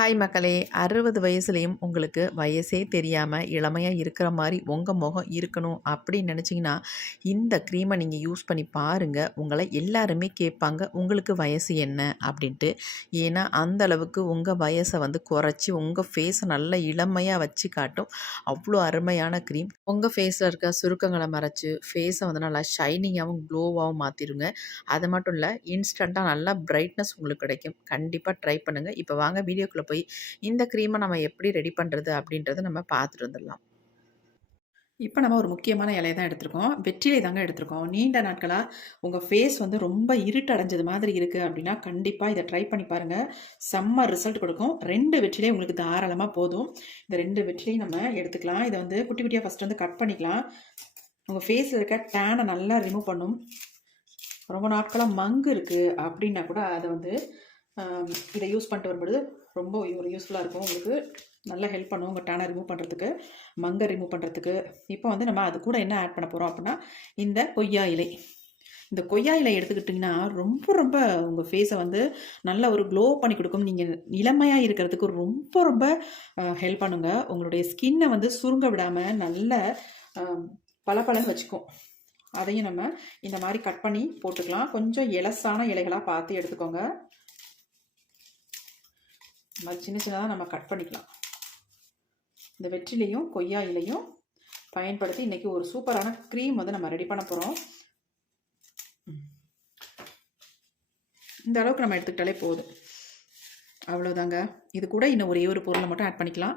Hi மக்களே! 60 வயசுலயும் உங்களுக்கு வயசே தெரியாம இளமையா இருக்கிற மாரி உங்க முகம் இருக்கணும் அப்படின்னு நினச்சிங்கன்னா, இந்த க்ரீம நீங்க யூஸ் பண்ணி பாருங்க. உங்கள எல்லாருமே கேட்பாங்க, உங்களுக்கு வயசு என்ன? அப்படின்ட்டு. ஏன்னா, அந்த அளவுக்கு உங்க வயச வந்து குறைச்சி, உங்க ஃபேஸ நல்லா இளமையா வச்சு காட்டும். அவ்வளோ அருமையான க்ரீம். உங்க ஃபேஸ்ல இருக்க சுருக்கங்கள மறைச்சு, ஃபேஸ வந்து நல்லா ஷைனிங்காவும், க்ளோவாவும் மாத்திருங்க. அது மட்டும் இல்ல, இன்ஸ்டன்ட்டா நல்லா பிரைட்னஸ் உங்களுக்கு கிடைக்கும். கண்டிப்பா ட்ரை பண்ணுங்க. இப்ப வாங்க வீடியோக்குள்ள போய் இந்த க்ரீம நம்ம எப்படி ரெடி பண்றது அப்படின்றத நம்ம பார்த்துட்டு வந்துடலாம். இப்ப நம்ம ஒரு முக்கியமான இலைய தான் எடுத்திருக்கோம். வெற்றிலை தாங்க எடுத்திருக்கோம். நீண்ட நாட்களா உங்க ஃபேஸ் வந்து ரொம்ப இருட்டடைஞ்சது மாதிரி இருக்கு அப்படின்னா, கண்டிப்பா இத ட்ரை பண்ணி பாருங்க. செம்ம ரிசல்ட் கொடுக்கும். 2 வெற்றிலை உங்களுக்கு தாராளமா போதும். இந்த 2 வெற்றிலையும் நம்ம எடுத்துக்கலாம். இத வந்து குட்டி குட்டியா ஃபர்ஸ்ட் வந்து கட் பண்ணிக்கலாம். உங்க ஃபேஸ்ல இருக்க டேன நல்லா ரிமூவ் பண்ணும். ரொம்ப நாட்களா மங்கு இருக்கு அப்படின்னா கூட அத வந்து இத யூஸ் பண்ணிட்டு வரும்பொழுது ரொம்ப ஒரு யூஸ்ஃபுல்லா இருக்கும் உங்களுக்கு. நல்லா ஹெல்ப் பண்ணும் உங்க டேனை ரிமூவ் பண்ணுறதுக்கு, மங்கை ரிமூவ் பண்ணுறதுக்கு. இப்போ வந்து நம்ம அது கூட என்ன ஆட் பண்ண போகிறோம் அப்படின்னா, இந்த கொய்யா இலை. இந்த கொய்யா இலை எடுத்துக்கிட்டிங்கன்னா ரொம்ப ரொம்ப உங்கள் ஃபேஸை வந்து நல்ல ஒரு க்ளோ பண்ணி கொடுக்கும். நீங்கள் இளமையாக இருக்கிறதுக்கு ரொம்ப ரொம்ப ஹெல்ப் பண்ணுங்க. உங்களுடைய ஸ்கின்னை வந்து சுருங்க விடாமல் நல்ல பளபளன்னு வச்சுக்கும். அதையும் நம்ம இந்த மாதிரி கட் பண்ணி போட்டுக்கலாம். கொஞ்சம் எலசான இலைகளாக பார்த்து எடுத்துக்கோங்க. இந்த மாதிரி சின்ன சின்னதாக நம்ம கட் பண்ணிக்கலாம். இந்த வெற்றிலையும் கொய்யா இலையும் பயன்படுத்தி இன்றைக்கி ஒரு சூப்பரான க்ரீம் வந்து நம்ம ரெடி பண்ண போகிறோம். இந்த அளவுக்கு நம்ம எடுத்துக்கிட்டாலே போதும். அவ்வளோதாங்க. இது கூட இன்னும் ஒரே ஒரு பொருளை மட்டும் ஆட் பண்ணிக்கலாம்.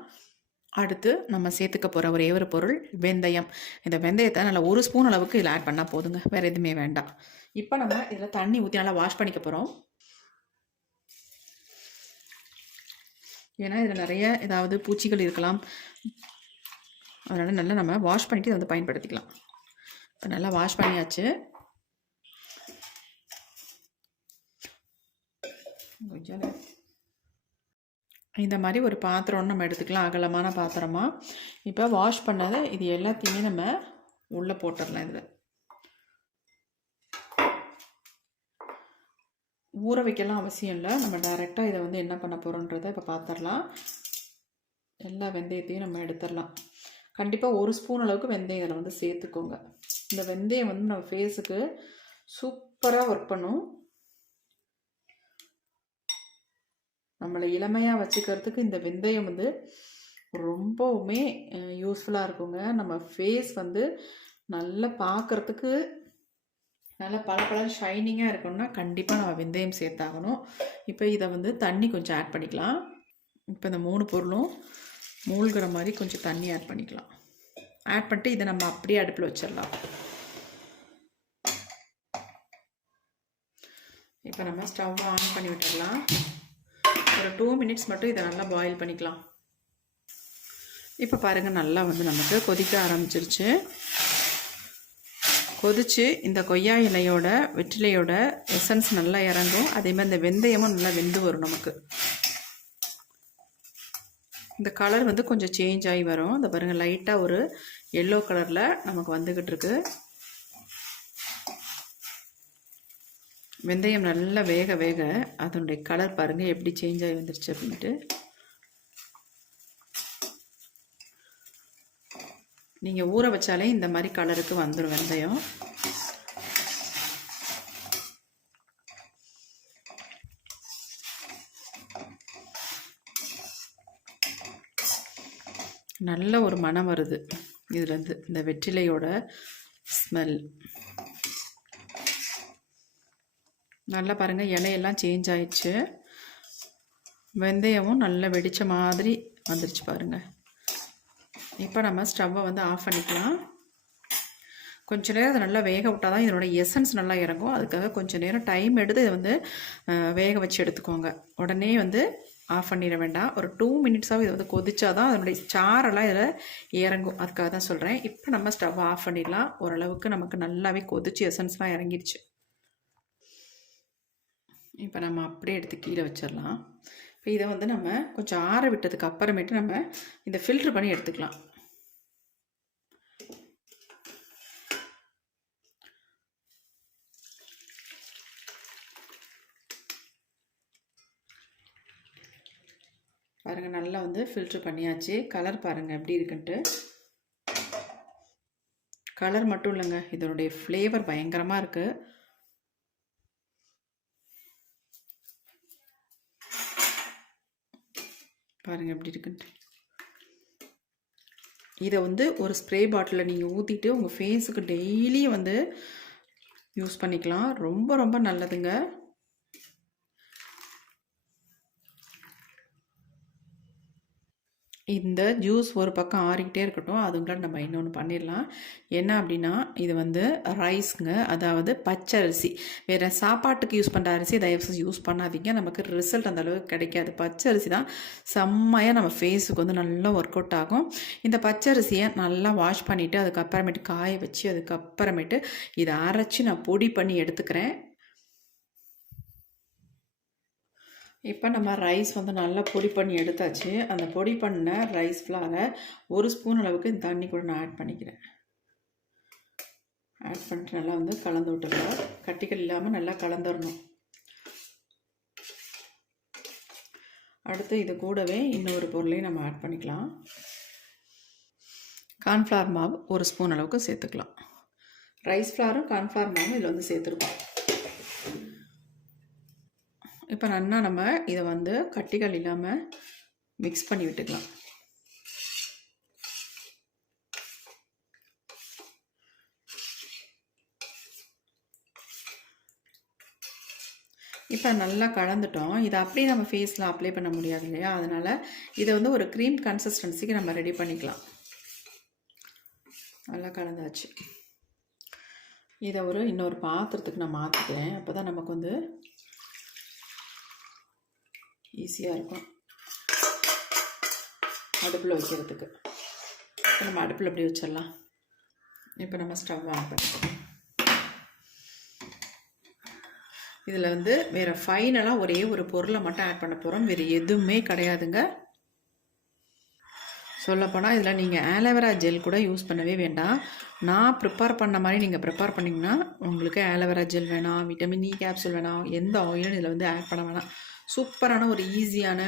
அடுத்து நம்ம சேர்த்துக்க போகிற ஒரே ஒரு பொருள் வெந்தயம். இந்த வெந்தயத்தை நல்லா 1 ஸ்பூன் அளவுக்கு இதில் ஆட் பண்ணால் போதுங்க. வேறு எதுவுமே வேண்டாம். இப்போ நம்ம இதில் தண்ணி ஊற்றி நல்லா வாஷ் பண்ணிக்க போகிறோம். ஏன்னா இதில் நிறைய ஏதாவது பூச்சிகள் இருக்கலாம். அதனால் நல்லா நம்ம வாஷ் பண்ணிவிட்டு இதை வந்து பயன்படுத்திக்கலாம். இப்போ நல்லா வாஷ் பண்ணியாச்சு. இந்த மாதிரி ஒரு பாத்திரம்னு நம்ம எடுத்துக்கலாம், அகலமான பாத்திரமாக. இப்போ வாஷ் பண்ணது இது எல்லாத்தையுமே நம்ம உள்ளே போட்டுடலாம். இதில் ஊற வைக்கலாம் அவசியம் இல்லை. நம்ம டைரெக்டாக இதை வந்து என்ன பண்ண போகிறோன்றதை இப்போ பார்த்துடலாம். எல்லா வெந்தயத்தையும் நம்ம எடுத்துடலாம். கண்டிப்பாக 1 ஸ்பூன் அளவுக்கு வெந்தயம் இதில் வந்து சேர்த்துக்கோங்க. இந்த வெந்தயம் வந்து நம்ம ஃபேஸுக்கு சூப்பராக ஒர்க் பண்ணும். நம்மளை இளமையாக வச்சுக்கிறதுக்கு இந்த வெந்தயம் வந்து ரொம்பவுமே யூஸ்ஃபுல்லாக இருக்குங்க. நம்ம ஃபேஸ் வந்து நல்லா பார்க்குறதுக்கு நல்லா பளபளன்னு ஷைனிங்காக இருக்கணும்னா கண்டிப்பாக நம்ம வெந்தயம் சேர்த்தாகணும். இப்போ இதை வந்து தண்ணி கொஞ்சம் ஆட் பண்ணிக்கலாம். இப்போ இந்த 3 பொருளும் மூழ்கிற மாதிரி கொஞ்சம் தண்ணி ஆட் பண்ணிக்கலாம். ஆட் பண்ணிட்டு இதை நம்ம அப்படியே அடுப்பில் வச்சிடலாம். இப்போ நம்ம ஸ்டவ் ஆன் பண்ணி விட்டுடலாம். ஒரு 2 மினிட்ஸ் மட்டும் இதை நல்லா பாயில் பண்ணிக்கலாம். இப்போ பாருங்கள், நல்லா வந்து நமக்கு கொதிக்க ஆரம்பிச்சிருச்சு. கொதிச்சு இந்த கொய்யா இலையோட வெற்றிலையோட எசன்ஸ் நல்லா இறங்கும். அதேமாதிரி இந்த வெந்தயமும் நல்லா வெந்து வரும். நமக்கு இந்த கலர் வந்து கொஞ்சம் சேஞ்ச் ஆகி வரும். இந்த பாருங்கள், லைட்டாக ஒரு எல்லோ கலரில் நமக்கு வந்துக்கிட்டு இருக்கு. வெந்தயம் நல்லா வேக வேக அதனுடைய கலர் பாருங்கள் எப்படி சேஞ்ச் ஆகி வந்துருச்சு அப்படின்ட்டு. நீங்கள் ஊற வச்சாலே இந்த மாதிரி கலருக்கு வந்துடும் வெந்தயம். நல்ல ஒரு மனம் வருது இதுலேருந்து, இந்த வெற்றிலையோட ஸ்மெல். நல்லா பாருங்கள், இலையெல்லாம் சேஞ்ச் ஆயிடுச்சு. வெந்தயமும் நல்லா வெடித்த மாதிரி வந்துருச்சு பாருங்கள். இப்போ நம்ம ஸ்டவ்வை வந்து ஆஃப் பண்ணிக்கலாம். கொஞ்சம் நேரம் அதை நல்லா வேக விட்டால் தான் இதனோட எசன்ஸ் நல்லா இறங்கும். அதுக்காக கொஞ்சம் நேரம் டைம் எடுத்து இதை வந்து வேக வச்சு எடுத்துக்கோங்க. உடனே வந்து ஆஃப் பண்ணிட வேண்டாம். ஒரு 2 மினிட்ஸாக இதை வந்து கொதிச்சா தான் அதனுடைய சாரெல்லாம் இதில் இறங்கும். அதுக்காக தான் சொல்கிறேன். இப்போ நம்ம ஸ்டவ்வை ஆஃப் பண்ணிடலாம். ஓரளவுக்கு நமக்கு நல்லாவே கொதிச்சு எசன்ஸ்லாம் இறங்கிடுச்சு. இப்போ நம்ம அப்படியே எடுத்து கீழே வச்சிடலாம். இப்போ இதை வந்து நம்ம கொஞ்சம் ஆற விட்டதுக்கு அப்புறமேட்டு நம்ம இதை ஃபில்ட்ரு பண்ணி எடுத்துக்கலாம். பாருங்கள் நல்லா வந்து ஃபில்ட்ரு பண்ணியாச்சு. கலர் பாருங்கள் எப்படி இருக்குன்ட்டு. கலர் மட்டும் இல்லைங்க, இதனுடைய ஃப்ளேவர் பயங்கரமாக இருக்குது. பாருங்கள் எப்படி இருக்குன்ட்டு. இதை வந்து ஒரு ஸ்ப்ரே பாட்டிலில் நீங்கள் ஊற்றிட்டு உங்கள் ஃபேஸுக்கு டெய்லியும் வந்து யூஸ் பண்ணிக்கலாம். ரொம்ப ரொம்ப நல்லதுங்க. இந்த ஜூஸ் ஒரு பக்கம் ஆறிக்கிட்டே இருக்கட்டும். அதுக்குள்ள நம்ம இன்னொன்று பண்ணிடலாம். என்ன அப்படின்னா, இது வந்து ரைஸ்ங்க, அதாவது பச்சரிசி. வேறு சாப்பாட்டுக்கு யூஸ் பண்ணுற அரிசி தயவுசெய்து யூஸ் பண்ணாதீங்க. நமக்கு ரிசல்ட் அந்த அளவுக்கு கிடைக்காது. பச்சரிசி தான் செம்மையாக நம்ம ஃபேஸுக்கு வந்து நல்லா ஒர்க் அவுட் ஆகும். இந்த பச்சரிசியை நல்லா வாஷ் பண்ணிவிட்டு அதுக்கப்புறமேட்டு காய வச்சு அதுக்கப்புறமேட்டு இதை அரைச்சி நான் பொடி பண்ணி எடுத்துக்கிறேன். இப்போ நம்ம ரைஸ் வந்து நல்லா பொடி பண்ணி எடுத்தாச்சு. அந்த பொடி பண்ண ரைஸ் ஃப்ளாரை 1 ஸ்பூன் அளவுக்கு இந்த தண்ணி கூட நான் ஆட் பண்ணிக்கிறேன். ஆட் பண்ணிட்டு நல்லா வந்து கலந்து விட்டுருங்க. கட்டிகள் இல்லாமல் நல்லா கலந்துடணும். அடுத்து இது கூடவே இன்னொரு பொருளையும் நம்ம ஆட் பண்ணிக்கலாம். கார்ன்ஃப்ளவர் மாவு 1 ஸ்பூன் அளவுக்கு சேர்த்துக்கலாம். ரைஸ் ஃப்ளாரும் கார்ன்ஃப்ளவர் மாவும் இதில் வந்து சேர்த்துருக்கோம். இப்போ நல்லா நம்ம இதை வந்து கட்டிகள் இல்லாமல் மிக்ஸ் பண்ணி விட்டுக்கலாம். இப்போ நல்லா கலந்துட்டோம். இதை அப்படியே நம்ம ஃபேஸில் அப்ளை பண்ண முடியாது இல்லையா, அதனால் இதை வந்து ஒரு க்ரீம் கன்சிஸ்டன்சிக்கு நம்ம ரெடி பண்ணிக்கலாம். நல்லா கலந்தாச்சு. இதை இன்னொரு பாத்திரத்துக்கு நான் மாற்றிக்கிறேன். அப்போ தான் நமக்கு வந்து ஈஸியாக இருக்கும் அடுப்பில் வைக்கிறதுக்கு. இப்போ நம்ம அடுப்பில் அப்படி வச்சிடலாம். இப்போ நம்ம ஸ்டவ் ஆன் பண்ணிக்கலாம். இதில் வந்து வேறு ஃபைனலாக ஒரே ஒரு பொருளை மட்டும் ஆட் பண்ண போகிறோம். வேறு எதுவுமே கிடையாதுங்க. சொல்லப்போனால் இதில் நீங்கள் ஆலோவேரா ஜெல் கூட யூஸ் பண்ணவே வேண்டாம். நான் ப்ரிப்பேர் பண்ண மாதிரி நீங்கள் ப்ரிப்பேர் பண்ணிங்கன்னா உங்களுக்கு ஆலோவேரா ஜெல் வேணாம், விட்டமின் இ கேப்சூல் வேணாம், எந்த ஆயிலும் இதில் வந்து ஆட் பண்ண வேணாம். சூப்பரான ஒரு ஈஸியான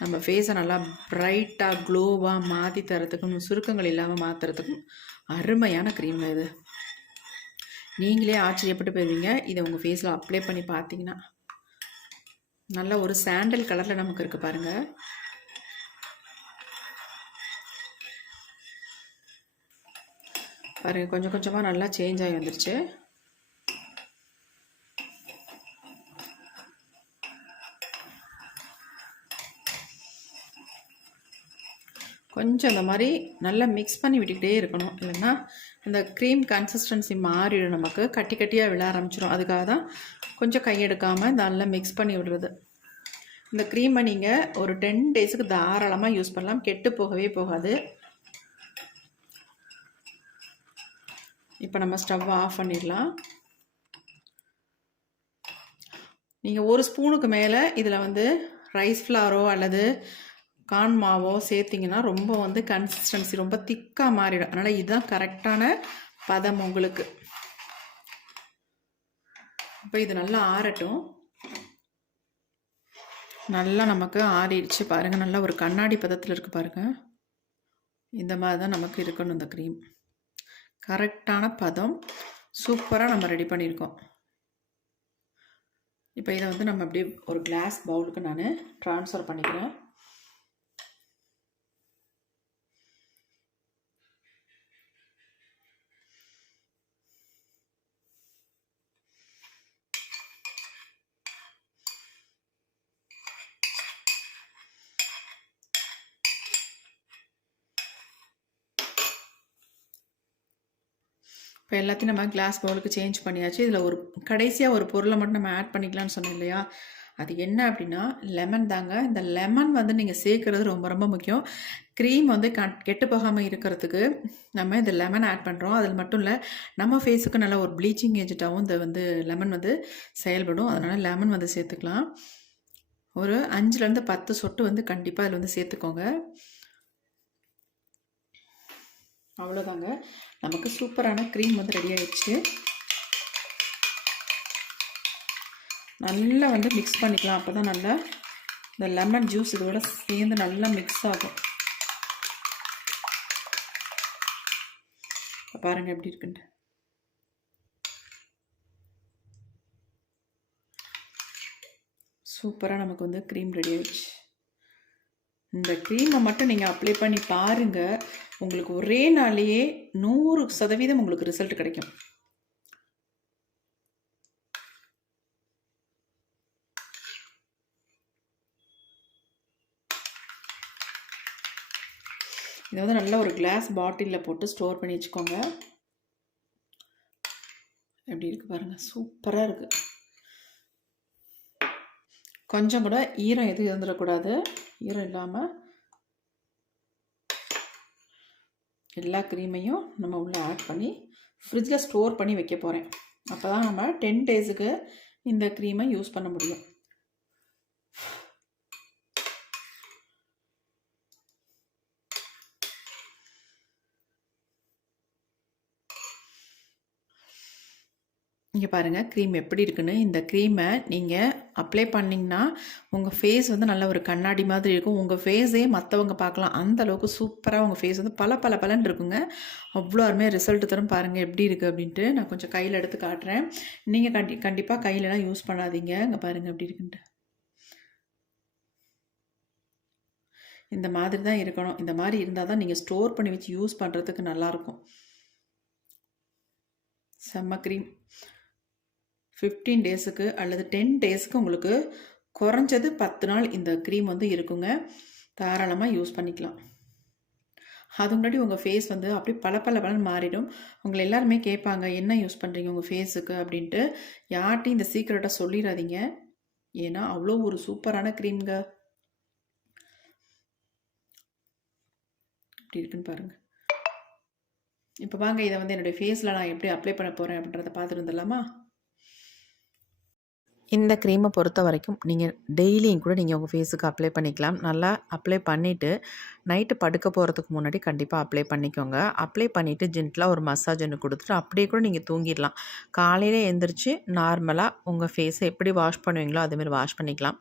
நம்ம ஃபேஸை நல்லா ப்ரைட்டாக க்ளோவாக மாற்றி தரத்துக்கும் சுருக்கங்கள் இல்லாமல் மாற்றுறதுக்கும் அருமையான க்ரீம் இது. நீங்களே ஆச்சரியப்பட்டு போயிருவீங்க. இதை உங்கள் ஃபேஸில் அப்ளை பண்ணி பார்த்தீங்கன்னா. நல்ல ஒரு சாண்டல் கலரில் நமக்கு இருக்குது பாருங்கள். பாருங்கள் கொஞ்சம் கொஞ்சமாக நல்லா சேஞ்ச் ஆகி வந்துருச்சு. கொஞ்சம் இந்த மாதிரி நல்லா மிக்ஸ் பண்ணி விட்டுக்கிட்டே இருக்கணும். இல்லைன்னா இந்த க்ரீம் கன்சிஸ்டன்சி மாறிடும், நமக்கு கட்டி கட்டியாக விழ ஆரம்பிச்சிடும். அதுக்காக தான் கொஞ்சம் கையெடுக்காமல் நல்லா மிக்ஸ் பண்ணி விடுறது. இந்த க்ரீமை நீங்கள் ஒரு 10 டேஸுக்கு தாராளமாக யூஸ் பண்ணலாம். கெட்டு போகவே போகாது. இப்போ நம்ம ஸ்டவ் ஆஃப் பண்ணிடலாம். நீங்கள் 1 ஸ்பூனுக்கு மேலே இதில் வந்து ரைஸ் ஃப்ளாரோ அல்லது கார்ன் மாவோ சேர்த்திங்கன்னா ரொம்ப வந்து கன்சிஸ்டன்சி ரொம்ப திக்காக மாறிடும். அதனால் இதுதான் கரெக்டான பதம் உங்களுக்கு. இப்போ இது நல்லா ஆறட்டும். நல்லா நமக்கு ஆறிடுச்சு பாருங்கள். நல்லா ஒரு கண்ணாடி பதத்தில் இருக்குது பாருங்கள். இந்த மாதிரி தான் நமக்கு இருக்கணும் இந்த க்ரீம். கரெக்டான பதம். சூப்பராக நம்ம ரெடி பண்ணியிருக்கோம். இப்போ இதை வந்து நம்ம அப்படியே ஒரு கிளாஸ் பவுலுக்கு நான் ட்ரான்ஸ்ஃபர் பண்ணிக்கிறேன். இப்போ எல்லாத்தையும் நம்ம கிளாஸ் பவுலுக்கு சேஞ்ச் பண்ணியாச்சு. இதில் ஒரு கடைசியாக ஒரு பொருளை மட்டும் நம்ம ஆட் பண்ணிக்கலாம்னு சொன்னோம் இல்லையா, அது என்ன அப்படின்னா லெமன் தாங்க. இந்த லெமன் வந்து நீங்கள் சேர்க்குறது ரொம்ப ரொம்ப முக்கியம். க்ரீம் வந்து கெட்டு போகாமல் இருக்கிறதுக்கு நம்ம இந்த லெமன் ஆட் பண்ணுறோம். அதில் மட்டும் இல்லை, நம்ம ஃபேஸுக்கு நல்ல ஒரு ப்ளீச்சிங் ஏஜென்ட்டாகவும் இந்த வந்து லெமன் வந்து செயல்படும். அதனால் லெமன் வந்து சேர்த்துக்கலாம். ஒரு 5லேருந்து 10 சொட்டு வந்து கண்டிப்பாக அதில் வந்து சேர்த்துக்கோங்க. அவ்வளோதாங்க, நமக்கு சூப்பரான க்ரீம் வந்து ரெடி ஆகிடுச்சு. நல்லா வந்து மிக்ஸ் பண்ணிக்கலாம். அப்போ தான் நல்லா இந்த லெமன் ஜூஸ் இதோட சேர்ந்து நல்லா மிக்ஸ் ஆகும். பாருங்கள் எப்படி இருக்குன்ட்டு. சூப்பராக நமக்கு வந்து க்ரீம் ரெடி ஆயிடுச்சு. இந்த க்ரீமை மட்டும் நீங்கள் அப்ளை பண்ணி பாருங்கள். உங்களுக்கு ஒரே நாளையே 100% உங்களுக்கு ரிசல்ட் கிடைக்கும். இதை வந்து நல்ல ஒரு கிளாஸ் பாட்டிலில் போட்டு ஸ்டோர் பண்ணி வச்சுக்கோங்க. எப்படி இருக்குது பாருங்கள், சூப்பராக இருக்குது. கொஞ்சம் கூட ஈரம் எதுவும் இருந்துடக்கூடாது. ஈரம் இல்லாமல் எல்லா க்ரீமையும் நம்ம உள்ளே ஆட் பண்ணி ஃப்ரிட்ஜில் ஸ்டோர் பண்ணி வைக்க போகிறேன். அப்போ தான் நம்ம 10 டேஸுக்கு இந்த க்ரீமை யூஸ் பண்ண முடியும். இங்கே பாருங்கள் க்ரீம் எப்படி இருக்குன்னு. இந்த க்ரீமை நீங்கள் அப்ளை பண்ணிங்கன்னா உங்கள் ஃபேஸ் வந்து நல்ல ஒரு கண்ணாடி மாதிரி இருக்கும். உங்கள் ஃபேஸே மற்றவங்க பார்க்கலாம். அந்த அளவுக்கு சூப்பராக உங்கள் ஃபேஸ் வந்து பலன்னு இருக்குங்க. அவ்வளோ அருமையாக ரிசல்ட் தரும். பாருங்கள் எப்படி இருக்குது அப்படின்ட்டு. நான் கொஞ்சம் கையில் எடுத்து காட்டுறேன். நீங்கள் கண்டிப்பாக கையிலலாம் யூஸ் பண்ணாதீங்க. இங்கே பாருங்கள் எப்படி இருக்குன்ட்டு. இந்த மாதிரி தான் இருக்கணும். இந்த மாதிரி இருந்தால் தான் நீங்கள் ஸ்டோர் பண்ணி வச்சு யூஸ் பண்ணுறதுக்கு நல்லாயிருக்கும். செம்ம க்ரீம். 15 டேஸுக்கு அல்லது 10 டேஸுக்கு உங்களுக்கு குறைஞ்சது 10 நாள் இந்த க்ரீம் வந்து இருக்குங்க. தாராளமாக யூஸ் பண்ணிக்கலாம். அது முன்னாடி உங்கள் ஃபேஸ் வந்து அப்படி பலன்னு மாறிடும். உங்களை எல்லாருமே கேட்பாங்க, என்ன யூஸ் பண்ணுறீங்க உங்கள் ஃபேஸுக்கு அப்படின்ட்டு. யார்ட்டையும் இந்த சீக்கிரட்டாக சொல்லிடாதீங்க. ஏன்னா அவ்வளோ ஒரு சூப்பரான க்ரீம்ங்க. எப்படி இருக்குன்னு பாருங்கள். இப்போ வாங்க இதை வந்து என்னுடைய ஃபேஸில் நான் எப்படி அப்ளை பண்ண போகிறேன் அப்படின்றத பார்த்துட்டு வந்துடலாமா? இந்த க்ரீமை பொறுத்த வரைக்கும் நீங்கள் டெய்லியும் கூட நீங்கள் உங்கள் ஃபேஸுக்கு அப்ளை பண்ணிக்கலாம். நல்லா அப்ளை பண்ணிவிட்டு நைட்டு படுக்க போகிறதுக்கு முன்னாடி கண்டிப்பாக அப்ளை பண்ணிக்கோங்க. அப்ளை பண்ணிவிட்டு ஜென்டலாக ஒரு மசாஜ் ஒன்று கொடுத்துட்டு அப்படியே கூட நீங்கள் தூங்கிடலாம். காலையில் எழுந்திரிச்சு நார்மலாக உங்கள் ஃபேஸை எப்படி வாஷ் பண்ணுவீங்களோ அதேமாதிரி வாஷ் பண்ணிக்கலாம்.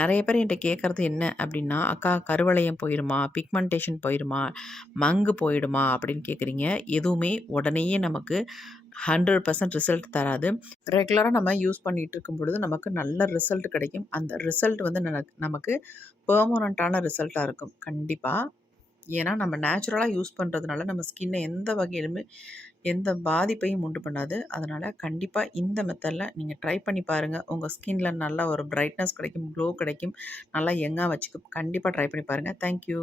நிறைய பேர் என்கிட்ட கேட்குறது என்ன அப்படின்னா, அக்கா கருவளையம் போயிடுமா, பிக்மெண்டேஷன் போயிடுமா, மங்கு போயிடுமா அப்படின்னு கேட்குறீங்க. எதுவுமே உடனேயே நமக்கு 100% ரிசல்ட் தராது. ரெகுலராக நம்ம யூஸ் பண்ணிகிட்டு இருக்கும் பொழுது நமக்கு நல்ல ரிசல்ட் கிடைக்கும். அந்த ரிசல்ட் வந்து நமக்கு பெர்மனண்ட்டான ரிசல்ட்டாக இருக்கும் கண்டிப்பாக. ஏன்னா நம்ம நேச்சுரலாக யூஸ் பண்ணுறதுனால நம்ம ஸ்கின்னை எந்த வகையிலுமே எந்த பாதிப்பையும் உண்டு பண்ணாது. அதனால் கண்டிப்பாக இந்த மெத்தடில் நீங்கள் ட்ரை பண்ணி பாருங்கள். உங்கள் ஸ்கின்ல நல்ல ஒரு பிரைட்னஸ் கிடைக்கும், க்ளோ கிடைக்கும், நல்லா யங்காக வச்சுக்கும். கண்டிப்பாக ட்ரை பண்ணி பாருங்கள். தேங்க்யூ.